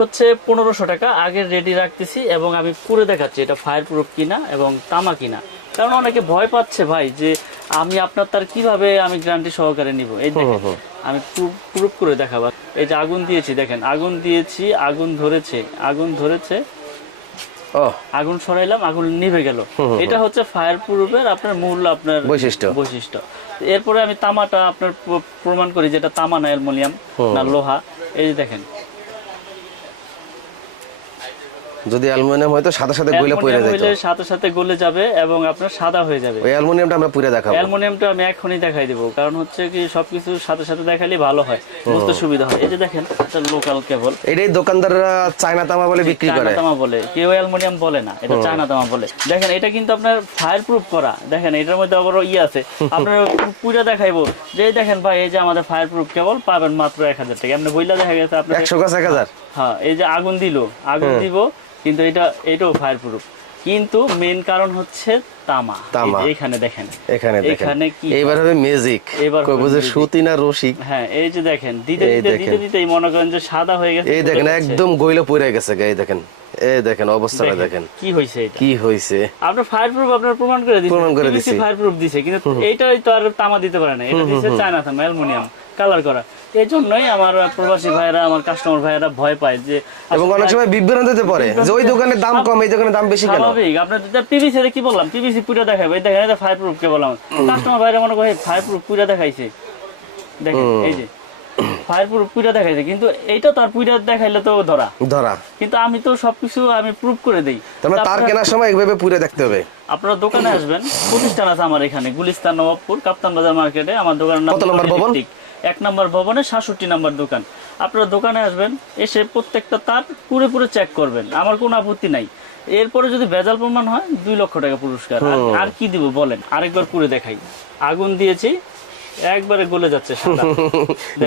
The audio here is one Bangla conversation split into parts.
হচ্ছে পনেরোশো টাকা। আগে রেডি রাখতেছি এবং আমি পুরে দেখাচ্ছি এটা ফায়ার প্রুফ কিনা এবং তামা কিনা। কারণ অনেকে ভয় পাচ্ছে ভাই যে আমি আপনার তার কীভাবে আমি গ্যারান্টি সহকারে নিব? এই দেখেন আমি প্রুফ করে দেখাবো। এই যে আগুন দিয়েছি দেখেন আগুন দিয়েছি আগুন ধরেছে আগুন ধরেছে। ও আগুন সরাইলাম আগুন নিভে গেল। এটা হচ্ছে ফায়ার প্রুফের আপনার মূল আপনার বৈশিষ্ট্য। বৈশিষ্ট্য। এরপরে আমি তামাটা আপনার প্র- প্রমাণ করি যেটা তামা না অ্যালুমিনিয়াম না লোহা। এই যে দেখেন যদি অ্যালুমিনিয়াম হয়তো সাথে সাথে গইলে পড়ে হইলে সাথে সাথে গলে যাবে এবং আপনার সাদা হয়ে যাবে। ওই অ্যালুমিনিয়ামটা আমরা পুরে দেখাবো। অ্যালুমিনিয়ামটা আমি এখনই দেখাই দেবো। কারণ হচ্ছে কি সবকিছু সাথে সাথে দেখালে ভালো হয় বুঝতে সুবিধা হয়। এই যে দেখেন এটা লোকাল কেবল এটাই দোকানদাররা চায়না তামা বলে বিক্রি করে। চায়না তামা বলে। কেউ অ্যালুমিনিয়াম বলে না এটা চায়না তামা বলে। দেখেন এটা কিন্তু আপনার ফায়ার প্রুফ করা। দেখেন এটার মধ্যে আবার ইয়ে আছে। আপনার পুজো দেখাইবো। যে দেখেন ভাই এই যে আমাদের ফায়ার প্রুফ কেবল পাবেন মাত্র এক হাজার টাকা। এমনি বইলা দেখা গেছে আপনার একশো গাছ এক হাজার? হ্যাঁ এই যে আগুন দিল আগুন দিব কিন্তু এটা এটাও ফায়ার প্রুফ কিন্তু মেন কারণ হচ্ছে তামা। তামা। এখানে দেখেন। এখানে এখানে কি এইবার হবে ম্যাজিক এবার কই বুঝে সুতি না রসিক হ্যাঁ এই যে দেখেন দিতে দিতে দিতে দিতেই মনে করেন যে সাদা হয়ে গেছে এই দেখেন একদম গইলে পড়ে গেছে এই দেখেন। এই দেখেন অবস্থাটা দেখেন কি হয়েছে এটা? কি হইছে? আপনার ফায়ার প্রুফ আপনার প্রমাণ করে দিচ্ছে প্রমাণ করে দিছি। ফায়ার প্রুফ দিছে কিন্তু এইটাই তো আর তামা দিতে পারে না। এটা দিছে চায়না তামা অ্যালুমিনিয়াম। কালার করা। এই জন্যই আমার প্রবাসী ভাইরা আমার কাস্টমার ভাইরা ভয় পায় যে এবং অনেক সময় বিভ্রান্ত হতে পারে যে ওই দোকানে দাম কম এই দোকানে দাম বেশি কেন? স্বাভাবিক। আপনার পিভিসি কি বললাম? পিভিসি পুরো দেখাবে। এই দেখেন এটা ফায়ার প্রুফ কে বললাম কাস্টমার ভাইরা মনে করে ফায়ার প্রুফ পুরো দেখাইছে। দেখেন এই যে ফায়ার প্রুফ পুরো দেখাইছে। কিন্তু এইটা তার পুরো দেখাইলে তো ধরা। ধরা। কিন্তু আমি তো সবকিছু আমি প্রুফ করে দেই। তারপরে তার আপনার- কেনার সময় এইভাবে পুরে দেখতে হবে। আপনারা দোকানে আসবেন। প্রতিষ্ঠান আছে আমার এখানে গুলিস্তান নবাবপুর কাপ্তান বাজার মার্কেটে। আমার দোকানের নাম কত নম্বর ভবন? এক নম্বর ভবনে সাতষট্টি নম্বর দোকান। আপনারা দোকানে আসবেন এসে প্রত্যেকটা তার পুরে পুরো চেক করবেন। আমার কোনো আপত্তি নাই। এরপরে যদি ভেজাল প্রমাণ হয় দুই লক্ষ টাকা পুরস্কার। আর- কি দিব বলেন? আরেকবার পুরো দেখাই। আগুন দিয়েছি একবারে গলে যাচ্ছে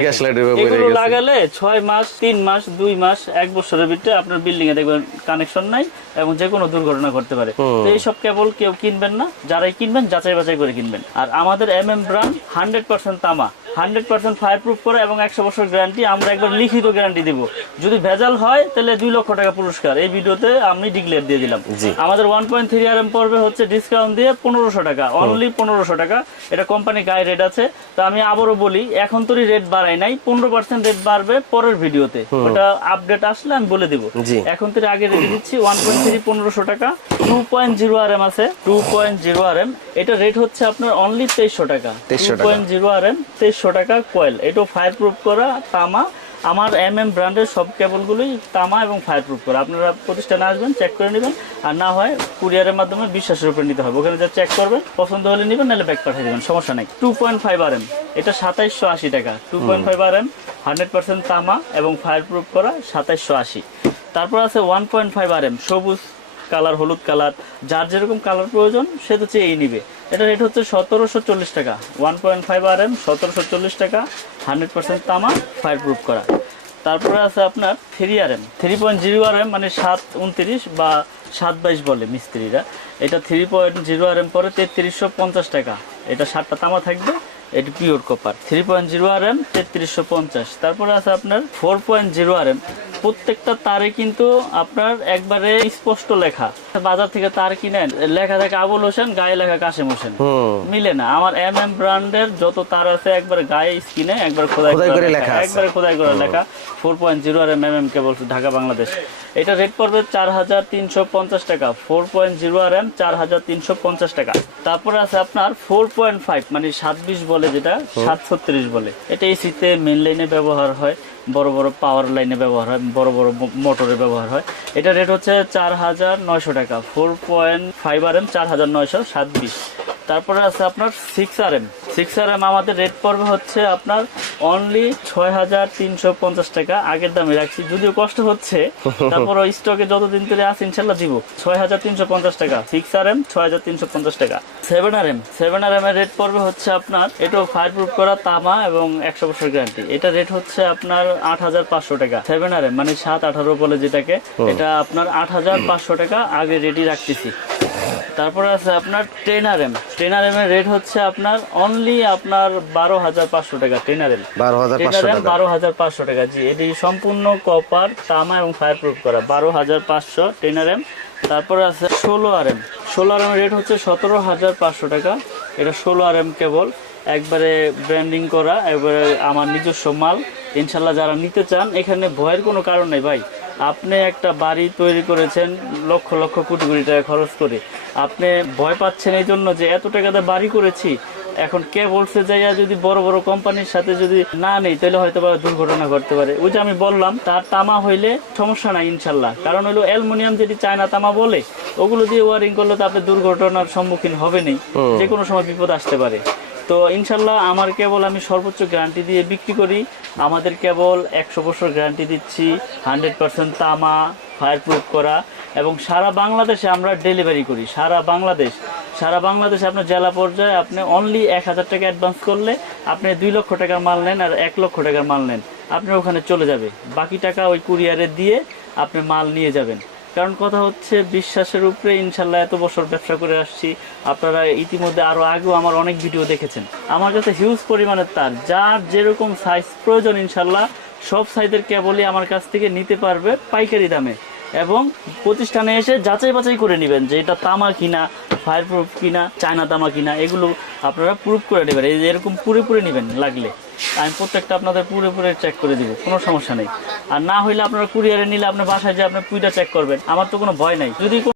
এগুলো লাগালে ছয় মাস তিন মাস দুই মাস এক বছরের ভিতরে আপনার বিল্ডিং এ দেখবেন কানেকশন নাই এবং যে কোনো দুর্ঘটনা ঘটতে পারে। তো এইসব কেবল কেউ কিনবেন না। যারাই কিনবেন যাচাই বাছাই করে কিনবেন। আর আমাদের M M brand hundred percent তামা। হান্ড্রেড পার্সেন্ট ফায়ার প্রুফ করে এবং একশো বছর গ্যারান্টি আমরা একবার লিখিত গ্যারান্টি দিব। যদি ভেজাল হয় তাহলে দুই লক্ষ টাকা পুরস্কার। এই ভিডিওতে আমি ডিক্লেয়ার দিয়ে দিলাম। আমাদের one point three R M পর্বে হচ্ছে ডিসকাউন্ট দিয়ে পনেরোশো টাকা অনলি পনেরোশো টাকা। এটা কোম্পানি গায়ে রেট আছে। তো আমি আবারও বলি এখন তো রেট বাড়াই নাই পনেরো পার্সেন্ট রেট বাড়বে পরের ভিডিওতে। ওটা আপডেট আসলে আমি বলে দিব। এখন তোর আগে রেট দিচ্ছি ওয়ান পয়েন্ট থ্রি পনেরোশো টাকা two point zero R M আছে two point zero R M এটা রেট হচ্ছে আপনার অনলি তেইশশো টাকা। Two point zero R M তেইশশো টাকা কয়েল এটা ফায়ার প্রুফ করা তামা আমার এম এম ব্র্যান্ডের সব কেবলগুলোই তামা এবং ফায়ার প্রুফ করা। আপনারা প্রতিষ্ঠানে আসবেন চেক করে নেবেন। আর না হয় কুরিয়ারের মাধ্যমে বিশ্বাসের উপরে নিতে হবে। ওখানে যা চেক করবেন, পছন্দ হলে নেবেন, নাহলে ব্যাগ পাঠিয়ে দেবেন। সমস্যা নেই। Two point five R M এটা সাতাইশশো আশি টাকা। Two point five R M hundred percent তামা এবং ফায়ার প্রুফ করা সাতাইশশো আশি। তারপর আছে one point five R M সবুজ কালার, হলুদ কালার, যার যেরকম কালার প্রয়োজন, সে তো চেয়েই নিবে। এটা রেট হচ্ছে সতেরোশো চল্লিশ টাকা। One point five R M সতেরোশো চল্লিশ টাকা হান্ড্রেড পার্সেন্ট তামা ফায়ার প্রুফ করা। তারপরে আছে আপনার three R M three point zero R M মানে সাত উনত্রিশ বা সাত বাইশ বলে মিস্ত্রিরা। এটা three point zero R M পরে তেত্রিশশো পঞ্চাশ টাকা। এটা সাতটা তামা থাকবে, এটি pure copper three point zero R M তেত্রিশশো পঞ্চাশ। তারপরে আছে আপনার four point zero R M প্রত্যেকটা তারে কিন্তু আপনার একবারে স্পষ্ট লেখা। বাজার থেকে তার কিনেন লেখা থাকে আবুল হোসেন গায়ে লেখা কাশেম হোসেন। মিলে না। আমার এম এম ব্র্যান্ডের যত তার আছে একবার গায়ে স্কিনে একবার খোদাই করে লেখা। একবারে খোদাই করে লেখা। Four point zero R M M cable Dhaka Bangladesh. এটা রেট পড়বে চার হাজার তিনশো পঞ্চাশ টাকা। Four point zero R M চার হাজার তিনশো পঞ্চাশ টাকা। তারপরে আছে আপনার ফোর পয়েন্ট ফাইভ মানে সাত বিশ বলে যেটা সাত ছত্রিশ বলে। এটা এসিতে মেন লাইনে ব্যবহার হয়। বড় বড় পাওয়ার লাইনে ব্যবহার হয়, বড় বড় মোটরে ব্যবহার হয়। এটা রেট হচ্ছে চার হাজার নয়শো টাকা four point five R M চার হাজার নয়শো সাত বিশ তারপরে আছে আপনার six R M six R M আমাদের রেট পড়বে হচ্ছে আপনার অনলি ছয় হাজার তিনশো পঞ্চাশ টাকা আগের দামে রাখছি। যদিও কষ্ট হচ্ছে তারপর স্টকে যতদিন ধরে আছে ইনশাল্লাহ দিব। ছয় হাজার তিনশো পঞ্চাশ টাকা সিক্স আর এম ছয় হাজার তিনশো পঞ্চাশ টাকা। Seven R M seven R M এর রেট পড়বে হচ্ছে আপনার এটাও ফায়ার প্রুফ করা তামা এবং একশো বছর গ্যারান্টি এটা রেট হচ্ছে আপনার আট হাজার পাঁচশো টাকা। সেভেন আর এম মানে সাত আঠারো বলে যেটাকে এটা আপনার আট হাজার পাঁচশো টাকা আগে রেডি রাখতেছি। তারপরে আছে আপনার ten R M ten R M এর রেট হচ্ছে আপনার অনলি আপনার বারো হাজার পাঁচশো টাকা ট্রেনার এম বারো হাজার পাঁচশো এম টাকা। বারো হাজার পাঁচশো টাকা জি। এটি সম্পূর্ণ কপার তামা এবং ফায়ার প্রুফ করা। বারো হাজার পাঁচশো ট্রেনার এম তারপরে আছে ষোলো আর এম ষোলো আর এম রেট হচ্ছে সতেরো হাজার পাঁচশো টাকা। এটা ষোলো আর এম কেবল একবারে ব্র্যান্ডিং করা একবারে আমার নিজস্ব মাল। ইনশাল্লাহ যারা নিতে চান এখানে ভয়ের কোনো কারণ নেই ভাই। আপনি একটা বাড়ি তৈরি করেছেন লক্ষ লক্ষ কোটি কোটি টাকা খরচ করে। আপনি ভয় পাচ্ছেন এই জন্য যে এত টাকাতে বাড়ি করেছি। এখন কে বলছে যাইয়া যদি বড় বড় কোম্পানির সাথে যদি না নেই তাহলে হয়তো বা দুর্ঘটনা ঘটতে পারে। ওই যে আমি বললাম তার তামা হইলে সমস্যা নাই ইনশাল্লাহ। কারণ হলো অ্যালুমিনিয়াম যেটি চায়না তামা বলে ওগুলো দিয়ে ওয়ারিং করলে তো আপনি দুর্ঘটনার সম্মুখীন হবে নেই যে কোনো সময় বিপদ আসতে পারে। তো ইনশাল্লাহ আমার কেবল আমি সর্বোচ্চ গ্যারান্টি দিয়ে বিক্রি করি। আমাদের কেবল একশো বছর গ্যারান্টি দিচ্ছি হান্ড্রেড পার্সেন্ট তামা ফায়ার প্রুফ করা এবং সারা বাংলাদেশে আমরা ডেলিভারি করি, সারা বাংলাদেশ। সারা বাংলাদেশে আপনার জেলা পর্যায়ে আপনি অনলি এক হাজার টাকা অ্যাডভান্স করলে আপনি দুই লক্ষ টাকার মাল নেন আর এক লক্ষ টাকার মাল নেন। আপনার ওখানে চলে যাবে। বাকি টাকা ওই কুরিয়ারে দিয়ে আপনি মাল নিয়ে যাবেন। কারণ কথা হচ্ছে, বিশ্বাসের উপরে ইনশাল্লাহ এত বছর ব্যবসা করে আসছি। আপনারা ইতিমধ্যে আরও আগেও আমার অনেক ভিডিও দেখেছেন। আমার কাছে হিউজ পরিমাণের তার। যার যেরকম সাইজ প্রয়োজন ইনশাল্লাহ, সব সাইজের কেবলই আমার কাছ থেকে নিতে পারবে পাইকারি দামে। এবং প্রতিষ্ঠানে এসে যাচাই বাছাই করে নেবেন যে এটা তামা কিনা ফায়ার প্রুফ কিনা, চায়না দামা কিনা, এগুলো আপনারা প্রুফ করে নেবেন। এই এরকম পুরে পুরে নেবেন লাগলে। আমি প্রত্যেকটা আপনাদের পুরে পুরে চেক করে দিব, কোনো সমস্যা নেই। আর না হইলে আপনারা কুরিয়ারে নিলে আপনার বাসায় যে আপনার পুইটা চেক করবেন। আমার তো কোনো ভয় নাই। যদি